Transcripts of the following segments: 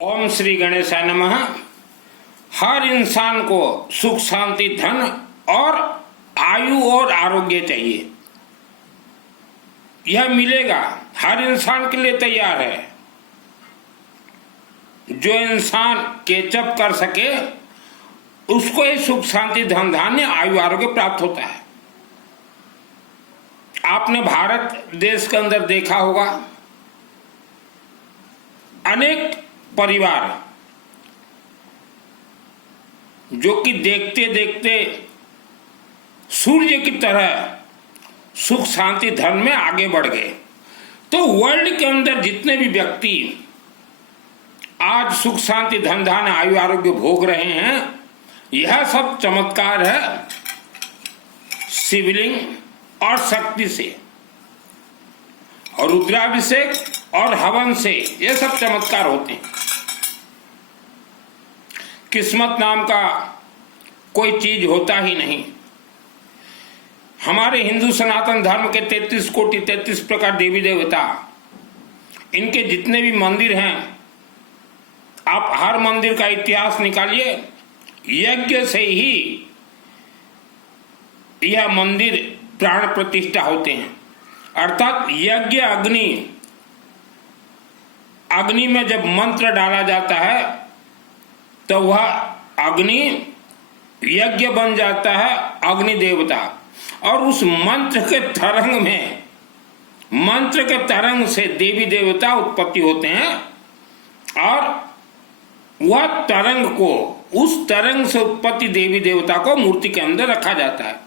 ओम श्री गणेशाय नमः। हर इंसान को सुख शांति धन और आयु और आरोग्य चाहिए। यह मिलेगा, हर इंसान के लिए तैयार है। जो इंसान केचप कर सके उसको ही सुख शांति धन धान्य आयु आरोग्य प्राप्त होता है। आपने भारत देश के अंदर देखा होगा, अनेक परिवार जो कि देखते देखते सूर्य की तरह सुख शांति धर्म में आगे बढ़ गए। तो वर्ल्ड के अंदर जितने भी व्यक्ति आज सुख शांति धन धान्य आयु आरोग्य भोग रहे हैं, यह सब चमत्कार है शिवलिंग और शक्ति से और रुद्राभिषेक और हवन से। ये सब चमत्कार होते हैं। किस्मत नाम का कोई चीज होता ही नहीं। हमारे हिंदू सनातन धर्म के 33 कोटि 33 प्रकार देवी देवता, इनके जितने भी मंदिर हैं, आप हर मंदिर का इतिहास निकालिए, यज्ञ से ही यह मंदिर प्राण प्रतिष्ठा होते हैं। अर्थात यज्ञ अग्नि में जब मंत्र डाला जाता है तो वह अग्नि यज्ञ बन जाता है, अग्नि देवता। और उस मंत्र के तरंग से देवी देवता उत्पत्ति होते हैं और वह तरंग को, उस तरंग से उत्पत्ति देवी देवता को मूर्ति के अंदर रखा जाता है।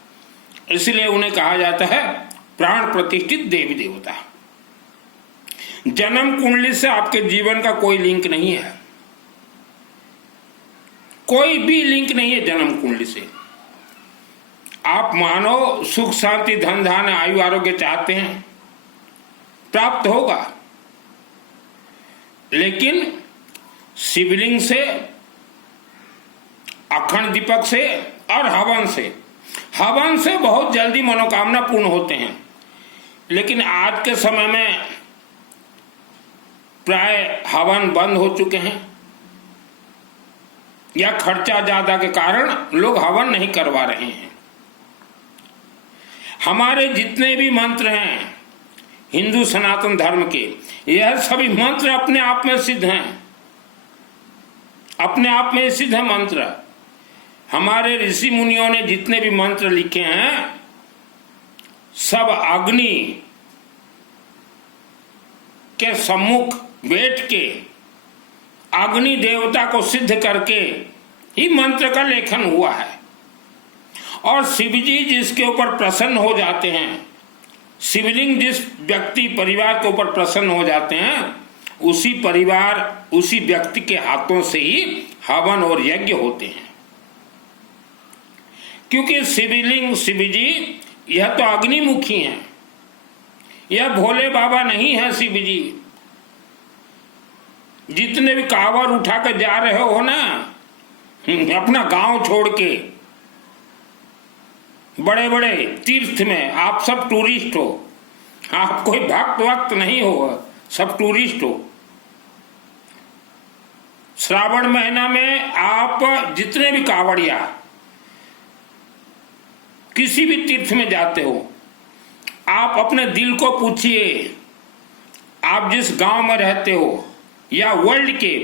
इसलिए उन्हें कहा जाता है प्राण प्रतिष्ठित देवी देवता। जन्म कुंडली से आपके जीवन का कोई लिंक नहीं है, कोई भी लिंक नहीं है जन्म कुंडली से। आप मानो सुख शांति धन धान्य आयु आरोग्य चाहते हैं, प्राप्त होगा, लेकिन शिवलिंग से, अखंड दीपक से और हवन से बहुत जल्दी मनोकामना पूर्ण होते हैं। लेकिन आज के समय में प्राय हवन बंद हो चुके हैं, या खर्चा ज्यादा के कारण लोग हवन नहीं करवा रहे हैं। हमारे जितने भी मंत्र हैं हिंदू सनातन धर्म के, यह सभी मंत्र अपने आप में सिद्ध हैं, अपने आप में सिद्ध है मंत्र। हमारे ऋषि मुनियों ने जितने भी मंत्र लिखे हैं, सब अग्नि के सम्मुख बैठ के अग्नि देवता को सिद्ध करके ही मंत्र का लेखन हुआ है। और शिव जी जिसके ऊपर प्रसन्न हो जाते हैं, शिवलिंग जिस व्यक्ति परिवार के ऊपर प्रसन्न हो जाते हैं, उसी परिवार उसी व्यक्ति के हाथों से ही हवन और यज्ञ होते हैं। क्योंकि शिवलिंग शिव जी यह तो अग्निमुखी हैं, यह भोले बाबा नहीं है। शिव जी जितने भी कांवर उठा कर जा रहे हो ना, अपना गांव छोड़ के बड़े बड़े तीर्थ में, आप सब टूरिस्ट हो, आप कोई भक्त वक्त नहीं हो, सब टूरिस्ट हो। श्रावण महीना में आप जितने भी कांवड़िया किसी भी तीर्थ में जाते हो, आप अपने दिल को पूछिए, आप जिस गांव में रहते हो या वर्ल्ड के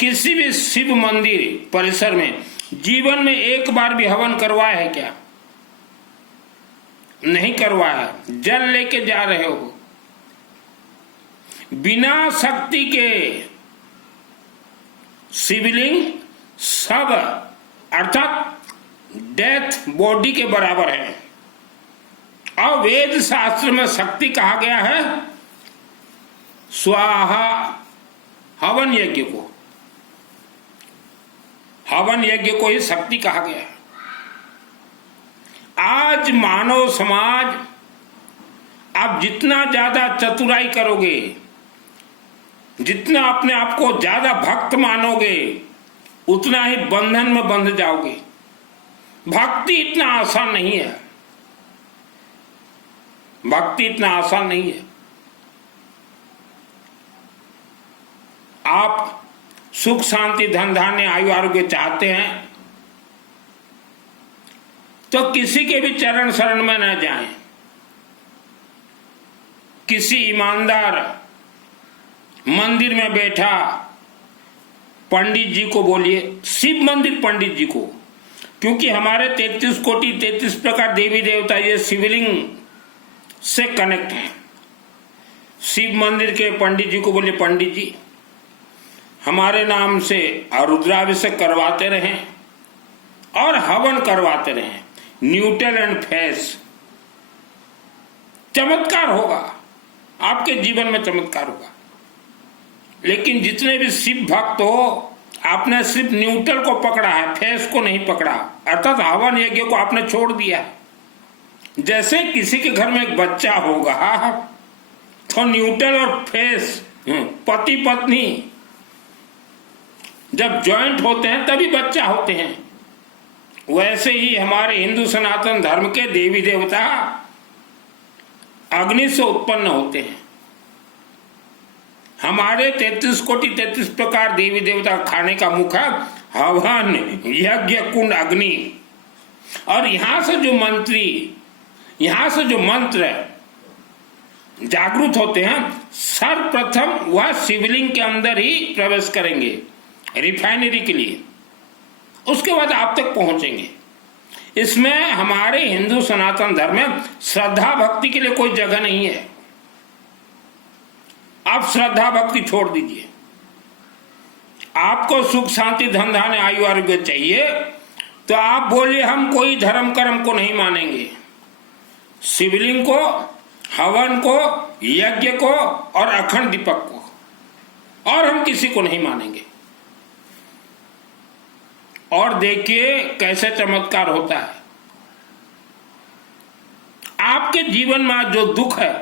किसी भी शिव मंदिर परिसर में जीवन में एक बार भी हवन करवाया है क्या? नहीं करवाया। जल लेके जा रहे हो, बिना शक्ति के शिवलिंग सब अर्थात डेथ बॉडी के बराबर है। और वेद शास्त्र में शक्ति कहा गया है स्वाहा, हवन यज्ञ को, हवन यज्ञ को ही शक्ति कहा गया है। आज मानव समाज, आप जितना ज्यादा चतुराई करोगे, जितना अपने आप को ज्यादा भक्त मानोगे, उतना ही बंधन में बंध जाओगे। भक्ति इतना आसान नहीं है, भक्ति इतना आसान नहीं है। आप सुख शांति धन धान्य आयु आरोग्य चाहते हैं तो किसी के भी चरण शरण में न जाएं। किसी ईमानदार मंदिर में बैठा पंडित जी को बोलिए, शिव मंदिर पंडित जी को, क्योंकि हमारे 33 कोटि 33 प्रकार देवी देवता ये शिवलिंग से कनेक्ट हैं। शिव मंदिर के पंडित जी को बोलिए, पंडित जी हमारे नाम से रुद्राभिषेक करवाते रहें और हवन करवाते रहें, न्यूट्रल एंड फेस, चमत्कार होगा, आपके जीवन में चमत्कार होगा। लेकिन जितने भी शिव भक्त हो, आपने सिर्फ न्यूट्रल को पकड़ा है, फेस को नहीं पकड़ा, अर्थात हवन यज्ञ को आपने छोड़ दिया। जैसे किसी के घर में एक बच्चा होगा तो न्यूट्रल और फेस, पति पत्नी जब जॉइंट होते हैं तभी बच्चा होते हैं। वैसे ही हमारे हिंदू सनातन धर्म के देवी देवता अग्नि से उत्पन्न होते हैं। हमारे 33 कोटि 33 प्रकार देवी देवता खाने का मुख है हवन यज्ञ कुंड अग्नि। और यहां से जो मंत्र जागृत होते हैं, सर्वप्रथम वह शिवलिंग के अंदर ही प्रवेश करेंगे रिफाइनरी के लिए, उसके बाद आप तक पहुंचेंगे। इसमें हमारे हिंदू सनातन धर्म में श्रद्धा भक्ति के लिए कोई जगह नहीं है। आप श्रद्धा भक्ति छोड़ दीजिए। आपको सुख शांति धन धान्य आयु आरोग्य चाहिए तो आप बोलिए हम कोई धर्म कर्म को नहीं मानेंगे, शिवलिंग को, हवन को, यज्ञ को और अखंड दीपक को, और हम किसी को नहीं मानेंगे। और देखिए कैसे चमत्कार होता है। आपके जीवन में जो दुख है,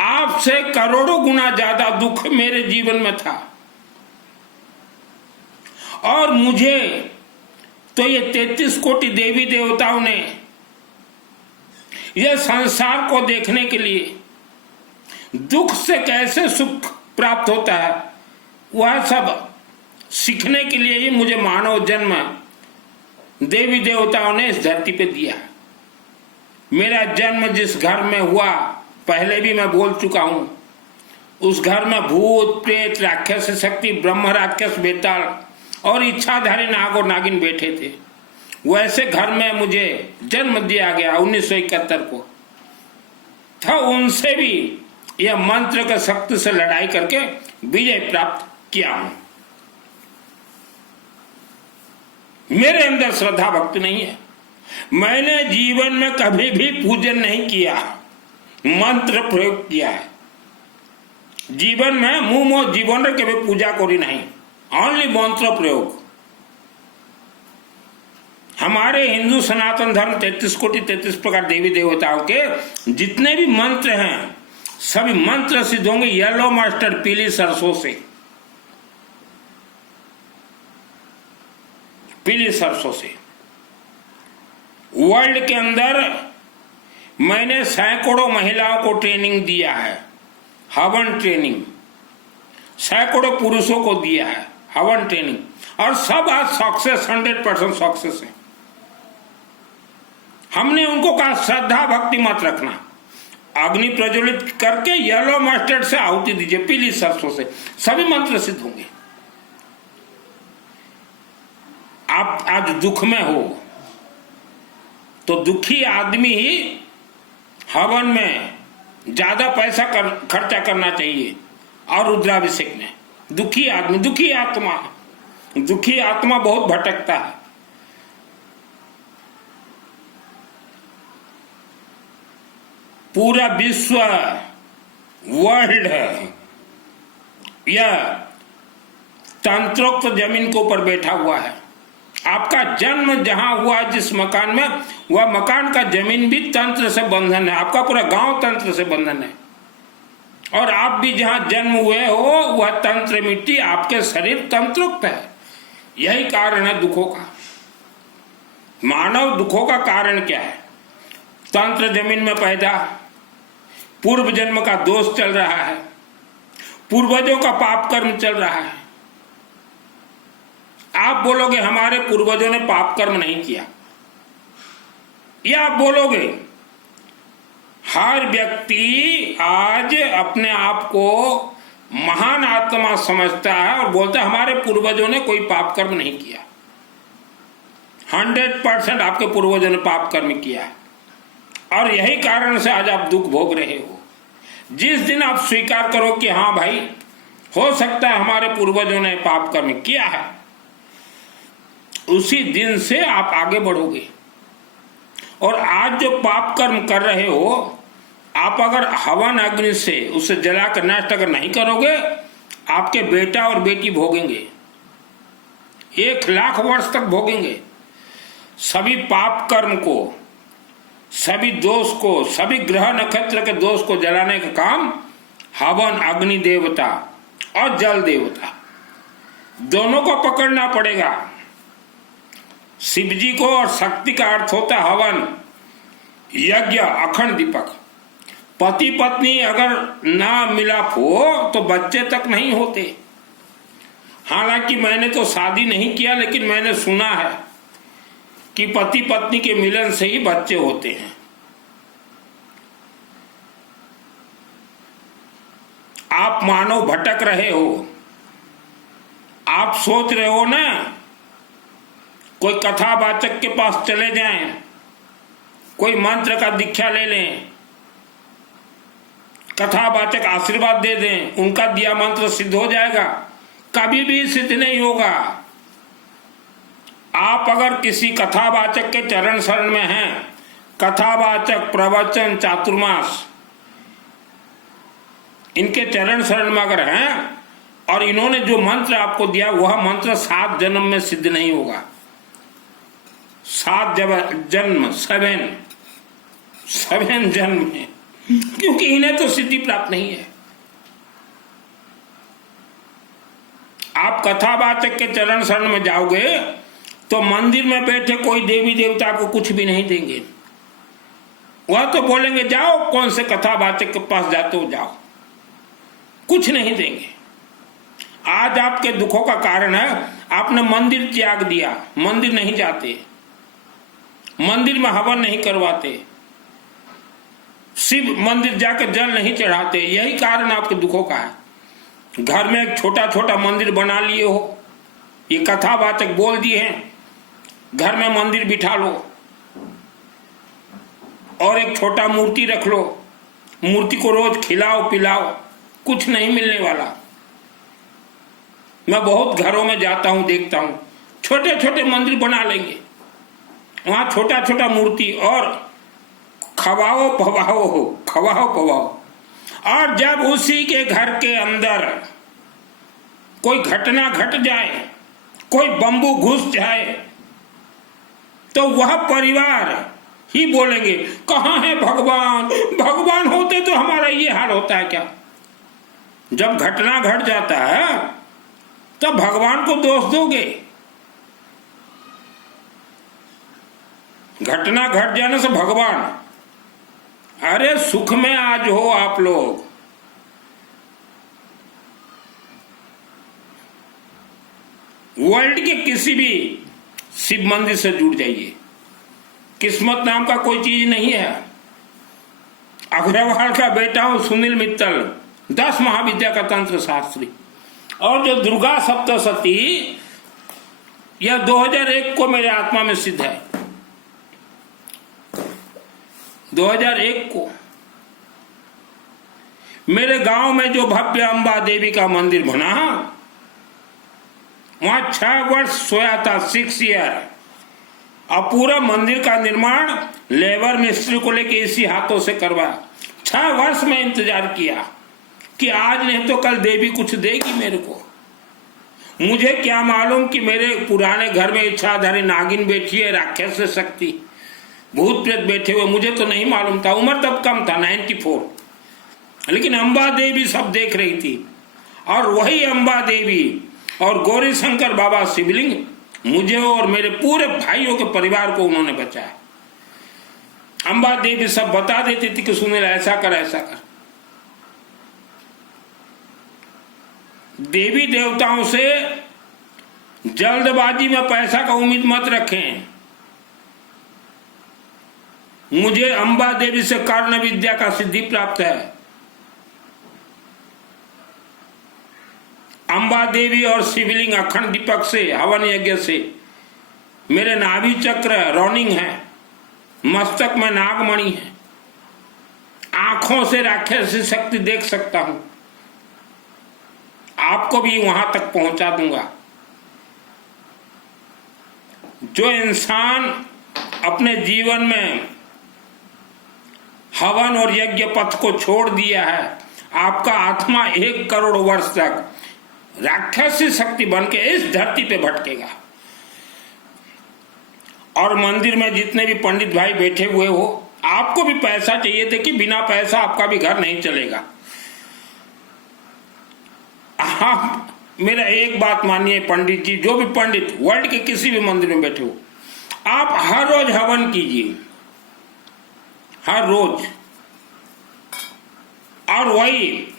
आपसे करोड़ों गुना ज्यादा दुख मेरे जीवन में था, और मुझे तो ये 33 कोटि देवी देवताओं ने यह संसार को देखने के लिए दुख से कैसे सुख प्राप्त होता है वह सब सीखने के लिए ही मुझे मानव जन्म देवी देवताओं ने इस धरती पे दिया। मेरा जन्म जिस घर में हुआ, पहले भी मैं बोल चुका हूं, उस घर में भूत प्रेत राक्षस शक्ति ब्रह्म राक्षस बेताल और इच्छाधारी नाग और नागिन बैठे थे। वैसे घर में मुझे जन्म दिया गया 1971 को। था उनसे भी यह मंत्र के शक्ति से लड़ाई करके विजय प्राप्त किया हूं। मेरे अंदर श्रद्धा भक्ति नहीं है। मैंने जीवन में कभी भी पूजन नहीं किया, मंत्र प्रयोग किया है। जीवन में मुंह मोह जीवन के भी पूजा करी नहीं, ओनली मंत्र प्रयोग। हमारे हिंदू सनातन धर्म 33 कोटि 33 प्रकार देवी देवताओं के जितने भी मंत्र हैं सभी मंत्र सिद्ध होंगे येलो मास्टर पीली सरसों से, पीली सरसों से। वर्ल्ड के अंदर मैंने सैकड़ों महिलाओं को ट्रेनिंग दिया है, हवन ट्रेनिंग, सैकड़ों पुरुषों को दिया है हवन ट्रेनिंग, और सब आज सक्सेस 100% सक्सेस है। हमने उनको कहा श्रद्धा भक्ति मत रखना, अग्नि प्रज्वलित करके येलो मस्टर्ड से आहुति दीजिए पीली सरसों से, सभी मंत्र सिद्ध होंगे। आप आज दुख में हो तो दुखी आदमी ही हवन में ज्यादा पैसा खर्चा करना चाहिए और रुद्राभिषेक में। दुखी आदमी, दुखी आत्मा बहुत भटकता है। पूरा विश्व वर्ल्ड यह तंत्रोक्त जमीन के ऊपर बैठा हुआ है। आपका जन्म जहां हुआ जिस मकान में, वह मकान का जमीन भी तंत्र से बंधन है, आपका पूरा गांव तंत्र से बंधन है। और आप भी जहां जन्म हुए हो वह तंत्र मिट्टी, आपके शरीर तंत्रोक्त है। यही कारण है दुखों का। मानव दुखों का कारण क्या है? तंत्र जमीन में पैदा, पूर्व जन्म का दोष चल रहा है, पूर्वजों का पाप कर्म चल रहा है, आप बोलोगे हमारे पूर्वजों ने पाप कर्म नहीं किया, या आप बोलोगे हर व्यक्ति आज अपने आप को महान आत्मा समझता है और बोलता है हमारे पूर्वजों ने कोई पाप कर्म नहीं किया। 100% आपके पूर्वजों ने पाप कर्म किया है और यही कारण से आज आप दुख भोग रहे हो। जिस दिन आप स्वीकार करो कि हाँ भाई हो सकता है हमारे पूर्वजों ने पाप कर्म किया है, उसी दिन से आप आगे बढ़ोगे। और आज जो पाप कर्म कर रहे हो, आप अगर हवन अग्नि से उसे जलाकर नष्ट अगर नहीं करोगे, आपके बेटा और बेटी भोगेंगे, 1,00,000 वर्ष तक भोगेंगे। सभी पाप कर्म को, सभी दोष को, सभी ग्रह नक्षत्र के दोष को जलाने का काम हवन अग्नि देवता और जल देवता दोनों को पकड़ना पड़ेगा। शिव जी को और शक्ति का अर्थ होता है हवन, यज्ञ, अखंड दीपक। पति पत्नी अगर ना मिलाप हो तो बच्चे तक नहीं होते। हालांकि मैंने तो शादी नहीं किया, लेकिन मैंने सुना है कि पति पत्नी के मिलन से ही बच्चे होते हैं। आप मानव भटक रहे हो, आप सोच रहे हो ना कोई कथावाचक के पास चले जाएं, कोई मंत्र का दीक्षा ले लें, कथावाचक आशीर्वाद दे दें, उनका दिया मंत्र सिद्ध हो जाएगा। कभी भी सिद्ध नहीं होगा। आप अगर किसी कथावाचक के चरण शरण में हैं, कथावाचक, प्रवचन, चातुर्मास, इनके चरण शरण में अगर हैं और इन्होंने जो मंत्र आपको दिया वह मंत्र 7 जन्म में सिद्ध नहीं होगा। 7 जन्म, 7 जन्म में, क्योंकि इन्हें तो सिद्धि प्राप्त नहीं है। आप कथावाचक के चरण शरण में जाओगे तो मंदिर में बैठे कोई देवी देवता को कुछ भी नहीं देंगे। वह तो बोलेंगे जाओ, कौन से कथावाचक के पास जाते हो जाओ, कुछ नहीं देंगे। आज आपके दुखों का कारण है आपने मंदिर त्याग दिया, मंदिर नहीं जाते, मंदिर में हवन नहीं करवाते, शिव मंदिर जाकर जल नहीं चढ़ाते। यही कारण आपके दुखों का है। घर में एक छोटा छोटा मंदिर बना लिए हो, ये कथावाचक बोल दिए हैं, घर में मंदिर बिठा लो और एक छोटा मूर्ति रख लो, मूर्ति को रोज खिलाओ पिलाओ, कुछ नहीं मिलने वाला। मैं बहुत घरों में जाता हूं, देखता हूं, छोटे छोटे मंदिर बना लेंगे, वहां छोटा छोटा मूर्ति और खवाओ पवाओ, खवाओ पवाओ। और जब उसी के घर के अंदर कोई घटना घट जाए, कोई बंबू घुस जाए, तो वह परिवार ही बोलेंगे कहां है भगवान, भगवान होते तो हमारा ये हाल होता है क्या। जब घटना घट जाता है तो भगवान को दोष दोगे। घटना घट जाने से भगवान, अरे सुख में आज हो आप लोग। वर्ल्ड के किसी भी शिव मंदिर से जुड़ जाइए, किस्मत नाम का कोई चीज नहीं है। अग्रवाल का बेटा हूं सुनील मित्तल, 10 महाविद्या का तंत्र शास्त्री। और जो दुर्गा सप्तशती, यह 2001 को मेरे आत्मा में सिद्ध है। 2001 को मेरे गांव में जो भव्य अंबा देवी का मंदिर बना, वहां 6 वर्ष सोया था, 6 ईयर। और पूरा मंदिर का निर्माण लेबर मिस्त्री को लेके इसी हाथों से करवाया। 6 वर्ष में इंतजार किया कि आज नहीं तो कल देवी कुछ देगी मेरे को। मुझे क्या मालूम कि मेरे पुराने घर में इच्छाधारी नागिन बैठी है, राक्षस शक्ति, भूत प्रेत बैठे हुए, मुझे तो नहीं मालूम था। उम्र तब कम था, 94। लेकिन अंबा देवी सब देख रही थी, और वही अंबा देवी और गौरी शंकर बाबा शिवलिंग मुझे और मेरे पूरे भाइयों के परिवार को उन्होंने बचाया। अंबा देवी सब बता देती थी कि सुनील ऐसा कर, ऐसा कर। देवी देवताओं से जल्दबाजी में पैसा का उम्मीद मत रखें। मुझे अंबा देवी से कर्ण विद्या का सिद्धि प्राप्त है। अंबा देवी और शिवलिंग अखंड दीपक से, हवन यज्ञ से मेरे नाभि चक्र रोनिंग है, मस्तक में नागमणि है, आंखों से राक्षसी शक्ति देख सकता हूं, आपको भी वहां तक पहुंचा दूंगा। जो इंसान अपने जीवन में हवन और यज्ञ पथ को छोड़ दिया है, आपका आत्मा 1 करोड़ वर्ष तक राक्षसी शक्ति बन के इस धरती पे भटकेगा। और मंदिर में जितने भी पंडित भाई बैठे हुए हो, आपको भी पैसा चाहिए थे कि बिना पैसा आपका भी घर नहीं चलेगा। आप मेरा एक बात मानिए पंडित जी, जो भी पंडित वर्ल्ड के किसी भी मंदिर में बैठे हो, आप हर रोज हवन कीजिए, हर रोज। और वही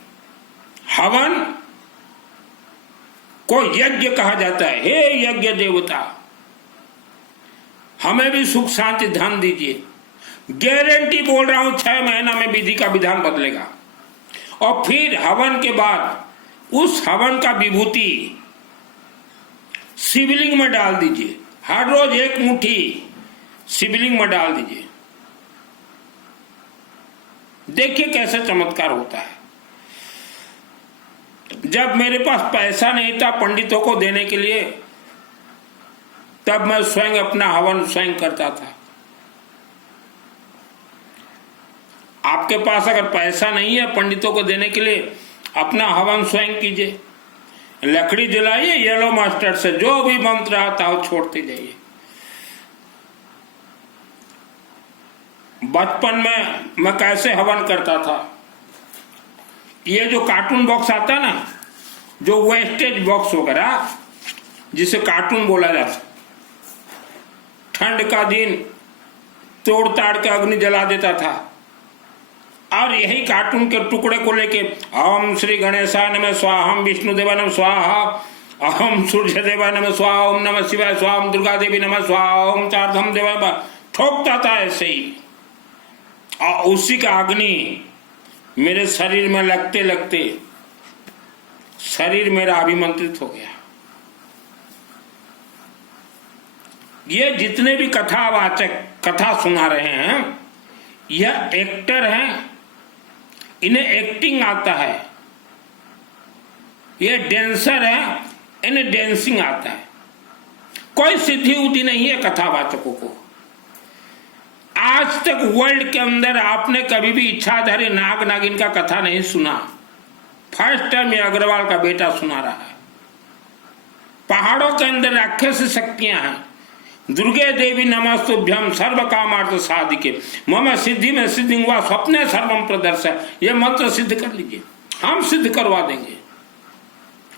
हवन को यज्ञ कहा जाता है। हे यज्ञ देवता, हमें भी सुख शांति धन दीजिए। गारंटी बोल रहा हूं 6 महीना में विधि का विधान बदलेगा। और फिर हवन के बाद उस हवन का विभूति शिवलिंग में डाल दीजिए। हर रोज 1 मुट्ठी शिवलिंग में डाल दीजिए। देखिए कैसे चमत्कार होता है। जब मेरे पास पैसा नहीं था पंडितों को देने के लिए, तब मैं स्वयं अपना हवन स्वयं करता था। आपके पास अगर पैसा नहीं है पंडितों को देने के लिए, अपना हवन स्वयं कीजिए। लकड़ी जलाइए, येलो मास्टर से जो भी मंत्र आता हो छोड़ते जाइए। बचपन में मैं कैसे हवन करता था, ये जो कार्टून बॉक्स आता ना, जो वेस्टेज बॉक्स वगैरह जिसे कार्टून बोला जाता, ठंड का दिन तोड़ ताड़ के अग्नि जला देता था। और यही कार्टून के टुकड़े को लेके ओम श्री गणेशाय नमः स्वाहा, ओम विष्णु देवाय नमः स्वाहा, ओम सूर्य देवाय नमः स्वाहा, ओम नमः शिवाय स्वाहा, ओम दुर्गा देवी नमः स्वाहा, ओम चारधाम देवाय, ठोकता था ऐसे ही। और उसी का अग्नि मेरे शरीर में लगते लगते शरीर मेरा अभिमंत्रित हो गया। ये जितने भी कथावाचक कथा सुना रहे हैं, यह एक्टर हैं, इन्हें एक्टिंग आता है। ये डांसर है, इन्हें डांसिंग आता है। कोई सिद्धि उद्धि नहीं है कथावाचकों को। आज तक वर्ल्ड के अंदर आपने कभी भी इच्छाधारी नाग नागिन का कथा नहीं सुना। फर्स्ट टाइम ये अग्रवाल का बेटा सुना रहा है। पहाड़ों के अंदर राक्षस शक्तियां हैं। दुर्गे देवी नमस्तुभ्यम सर्व कामार्थ साधिके मम सिद्धि में सिद्धि हुआ स्वप्ने सर्वम प्रदर्शन। ये मंत्र सिद्ध कर लीजिए, हम सिद्ध करवा देंगे।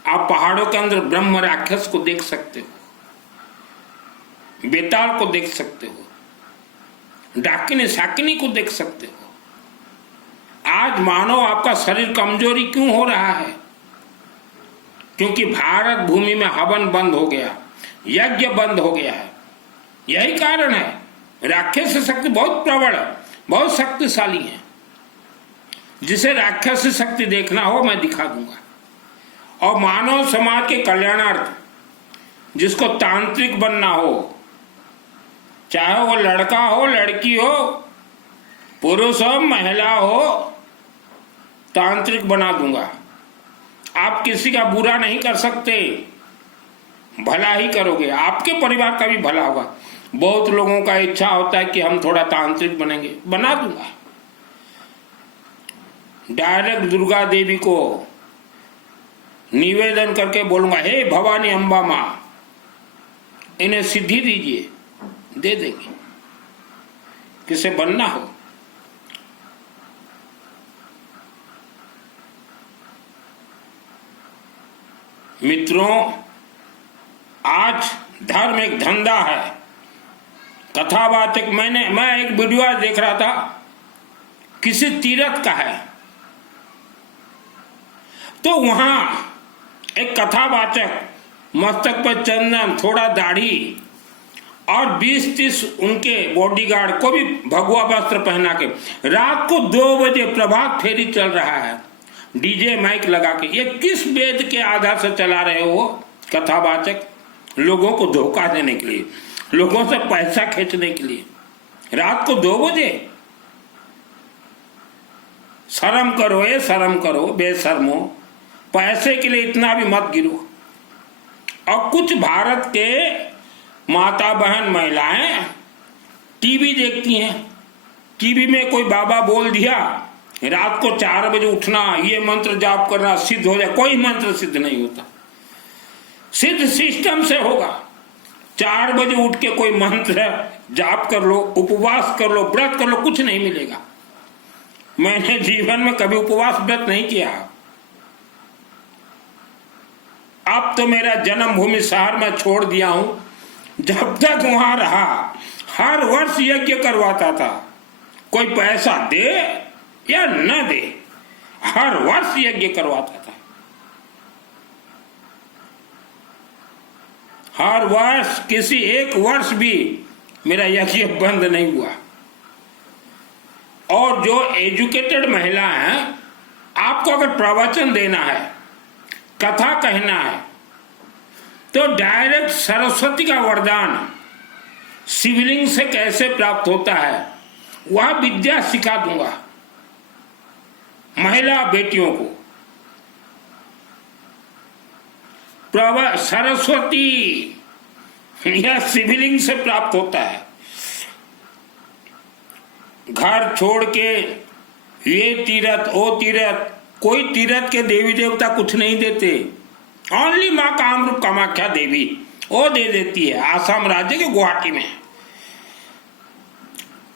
आप पहाड़ों के अंदर ब्रह्म राक्षस को देख सकते हो, बेताल को देख सकते हो, डाकिनी साकिनी को देख सकते हो। आज मानो आपका शरीर कमजोरी क्यों हो रहा है? क्योंकि भारत भूमि में हवन बंद हो गया, यज्ञ बंद हो गया है। यही कारण है। राक्षस शक्ति बहुत प्रबल, बहुत शक्तिशाली है। जिसे राक्षस शक्ति देखना हो मैं दिखा दूंगा। और मानव समाज के कल्याणार्थ जिसको तांत्रिक बनना हो, चाहे वो लड़का हो लड़की हो, पुरुष हो महिला हो, तांत्रिक बना दूंगा। आप किसी का बुरा नहीं कर सकते, भला ही करोगे। आपके परिवार का भी भला होगा। बहुत लोगों का इच्छा होता है कि हम थोड़ा तांत्रिक बनेंगे, बना दूंगा। डायरेक्ट दुर्गा देवी को निवेदन करके बोलूंगा, हे भवानी अंबा मां, इन्हें सिद्धि दीजिए, दे देंगे। किसे बनना हो। मित्रों, आज धर्म एक धंधा है। कथावाचक मैं एक वीडियो देख रहा था, किसी तीर्थ का है, तो वहां एक कथावाचक मस्तक पर चंदन, थोड़ा दाढ़ी और 20-30 उनके बॉडीगार्ड को भी भगवा वस्त्र पहना के रात को 2 बजे प्रभात फेरी चल रहा है डीजे माइक लगा के। ये किस वेद के आधार से चला रहे हो कथावाचक? लोगों को धोखा देने के लिए, लोगों से पैसा खींचने के लिए, रात को 2 बजे। शर्म करो, ये शर्म करो बेशर्मो, पैसे के लिए इतना भी मत गिरो। और कुछ भारत के माता बहन महिलाएं टीवी देखती हैं, टीवी में कोई बाबा बोल दिया रात को 4 बजे उठना, ये मंत्र जाप करना, सिद्ध हो जाए। कोई मंत्र सिद्ध नहीं होता, सिद्ध सिस्टम से होगा। 4 बजे उठ के कोई मंत्र जाप कर लो, उपवास कर लो, व्रत कर लो, कुछ नहीं मिलेगा। मैंने जीवन में कभी उपवास व्रत नहीं किया। अब तो मेरा जन्मभूमि शहर में छोड़ दिया हूं, जब तक वहां रहा हर वर्ष यज्ञ करवाता था। कोई पैसा दे या न दे, हर वर्ष यज्ञ करवाता था। हर वर्ष, किसी एक वर्ष भी मेरा यज्ञ बंद नहीं हुआ। और जो एजुकेटेड महिला हैं, आपको अगर प्रवचन देना है, कथा कहना है, तो डायरेक्ट सरस्वती का वरदान शिवलिंग से कैसे प्राप्त होता है वह विद्या सिखा दूंगा महिला बेटियों को। सरस्वती यह शिवलिंग से प्राप्त होता है। घर छोड़ के ये तीर्थ ओ तीर्थ, कोई तीर्थ के देवी देवता कुछ नहीं देते। ओनली माँ कामरूप कामाख्या देवी वो दे देती है, आसाम राज्य के गुवाहाटी में।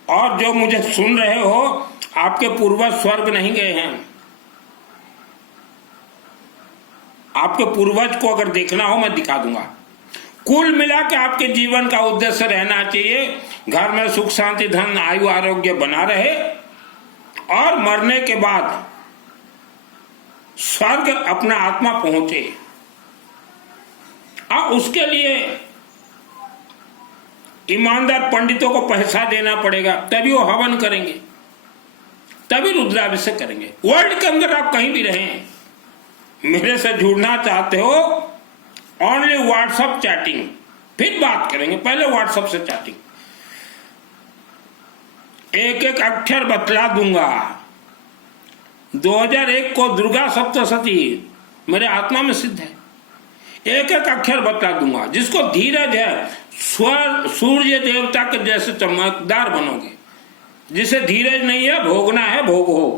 और जो मुझे सुन रहे हो, आपके पूर्वज स्वर्ग नहीं गए हैं। आपके पूर्वज को अगर देखना हो मैं दिखा दूंगा। कुल मिला के आपके जीवन का उद्देश्य रहना चाहिए, घर में सुख शांति धन आयु आरोग्य बना रहे और मरने के बाद स्वर्ग अपना आत्मा पहुंचे। और उसके लिए ईमानदार पंडितों को पैसा देना पड़ेगा, तभी वो हवन करेंगे, तभी रुद्राभिषेक करेंगे। वर्ल्ड के अंदर आप कहीं भी रहें, मेरे से जुड़ना चाहते हो, ओनली व्हाट्सएप चैटिंग, फिर बात करेंगे, पहले व्हाट्सएप से चैटिंग। एक एक अक्षर बतला दूंगा। 2001 को दुर्गा सप्तशती मेरे आत्मा में सिद्ध है। एक एक अक्षर बतला दूंगा। जिसको धीरज है, सूर्य देवता के जैसे चमकदार बनोगे। जिसे धीरज नहीं है, भोगना है, भोगो।